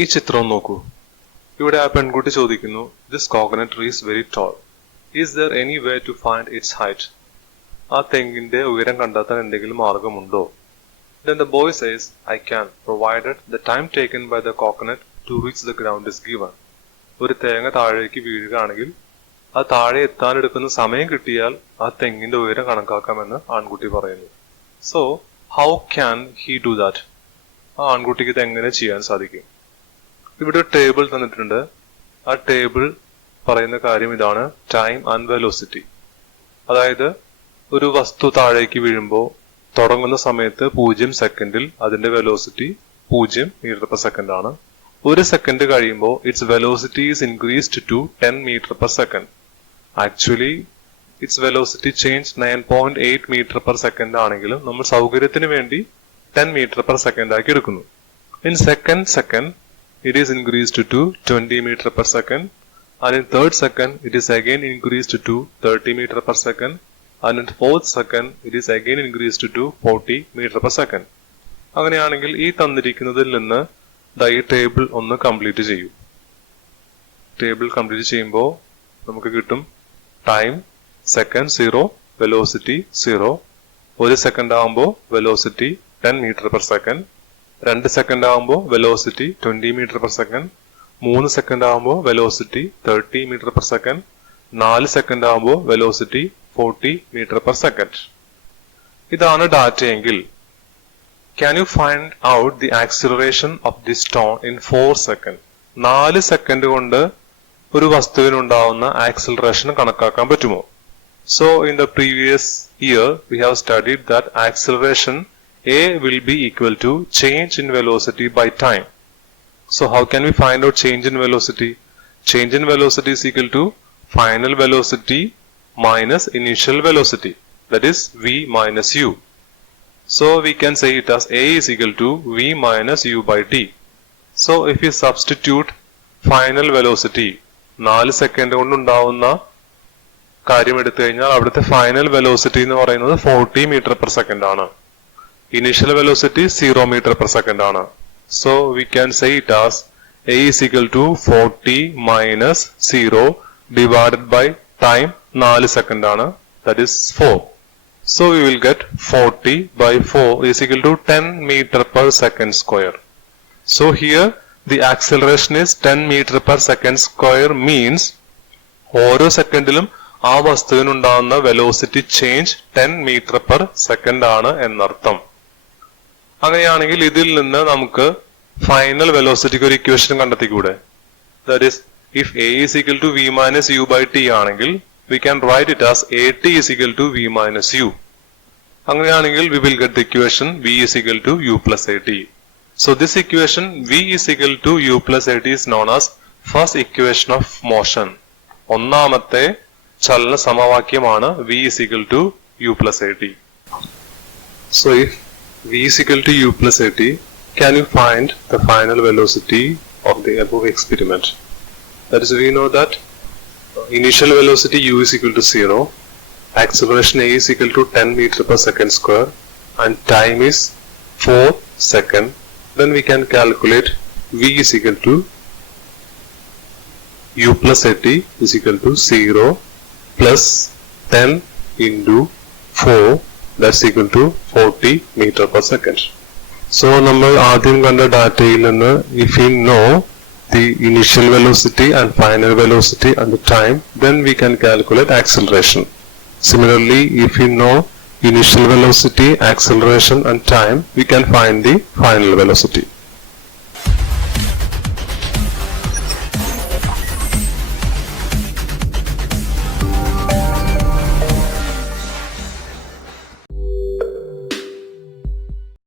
ഈ ചിത്രം നോക്കൂ. ഇവിടെ ആ പെൺകുട്ടി ചോദിക്കുന്നു, this coconut tree is very tall. Is there any way to find its height? ആ തെങ്ങിന്റെ ഉയരം കണ്ടെത്താൻ എന്തെങ്കിലും മാർഗമുണ്ടോ? Then the boy says, I can, provided the time taken by the coconut to reach the ground is given. ഒരു തേങ്ങ താഴേക്ക് വീഴുകയാണെങ്കിൽ ആ താഴെ എത്താൻ എടുക്കുന്ന സമയം കിട്ടിയാൽ ആ തെങ്ങിന്റെ ഉയരം കണക്കാക്കാമെന്ന് ആൺകുട്ടി പറയുന്നു. So how can he do that? ആ ആൺകുട്ടിക്ക് ഇത് എങ്ങനെ ചെയ്യാൻ സാധിക്കും? ഇവിടെ ഒരു ടേബിൾ തന്നിട്ടുണ്ട്. ആ ടേബിൾ പറയുന്ന കാര്യം ഇതാണ്, ടൈം ആൻഡ് വെലോസിറ്റി. അതായത് ഒരു വസ്തു താഴേക്ക് വീഴുമ്പോൾ തുടങ്ങുന്ന സമയത്ത് 0 സെക്കൻഡിൽ അതിന്റെ വെലോസിറ്റി 0 മീറ്റർ പെർ സെക്കൻഡ് ആണ്. 1 സെക്കൻഡ് കഴിയുമ്പോൾ it's velocity is increased to 10 metre per second. Actually it's velocity change 9.8 metre per second ആണെങ്കിലും നമ്മൾ സൗകര്യത്തിന് വേണ്ടി 10 മീറ്റർ പെർ സെക്കൻഡ് ആക്കി എടുക്കുന്നു. In second it is increased to 20 meter per second, and in third second it is again increased to 30 meter per second, and in fourth second it is again increased to 40 meter per second. അങ്ങനെയാണെങ്കിൽ ഈ തന്നിരിക്കുന്നതിൽ നിന്ന് ഈ table ഒന്ന് complete ചെയ്യൂ. Table complete ചെയ്യുമ്പോൾ നമുക്ക് കിട്ടും time second 0, velocity 0. 1 second ആകുമ്പോൾ velocity 10 metre per second, 2 second ആകുമ്പോൾ velocity 20 metre per second, 3 second ആകുമ്പോൾ velocity 30 metre per second, 4 second ആകുമ്പോൾ വെലോസിറ്റി 40 മീറ്റർ പെർ സെക്കൻഡ്. ഇതാണ് ഡാറ്റയെങ്കിൽ can you find out the acceleration of the stone in 4 second? 4 second കൊണ്ട് ഒരു വസ്തുവിനുണ്ടാവുന്ന acceleration കണക്കാക്കാൻ പറ്റുമോ? So in the previous year we have studied that acceleration A will be equal to change in velocity by time. So how can we find out change in velocity? Change in velocity is equal to final velocity minus initial velocity, that is v minus u. So we can say it as A is equal to v minus u by t. So if we substitute final velocity 4 second കൊണ്ടുണ്ടാവുന്ന കാര്യം എടുത്തു കഴിഞ്ഞാൽ അവിടുത്തെ final velocity എന്ന് പറയുന്നത് 40 metre per second ആണ്. Initial velocity 0 meter per second ആണ്. So we can say it as A is equal to 40 minus 0 divided by time 4 second ആണ്, that is 4. So we will get 40 by 4 is equal to 10 meter per second square. So here the acceleration is 10 meter per second square, means ഓരോ സെക്കൻഡിലും ആ വസ്തുവിനുണ്ടാകുന്ന velocity change 10 metre per second ആണ് എന്നർത്ഥം. അങ്ങനെയാണെങ്കിൽ ഇതിൽ നിന്ന് നമുക്ക് ഫൈനൽ വെലോസിറ്റിക്ക് ഒരു ഇക്വേഷൻ കണ്ടെത്തിക്കൂടെ? That is if A is equal to v minus u by t ആണെങ്കിൽ we can write it as at is equal to v minus u. അങ്ങനെയാണെങ്കിൽ we will get the equation v is equal to u plus at. So this equation v is equal to u plus at is known as first equation of motion. ഒന്നാമത്തെ ചലന സമവാക്യമാണ് v is equal to u plus at. So if v is equal to u plus at, can you find the final velocity of the above experiment? That is, we know that initial velocity u is equal to 0, acceleration A is equal to 10 meter per second square, and time is 4 seconds. Then we can calculate v is equal to u plus at is equal to 0 plus 10 into 4, that's equal to 40 meter per second. So നമ്മൾ ആദ്യം കണ്ട ഡാറ്റയിൽ നിന്ന് if we know the initial velocity and final velocity and the time, then we can calculate acceleration. Similarly, if we know initial velocity, acceleration and time, we can find the final velocity.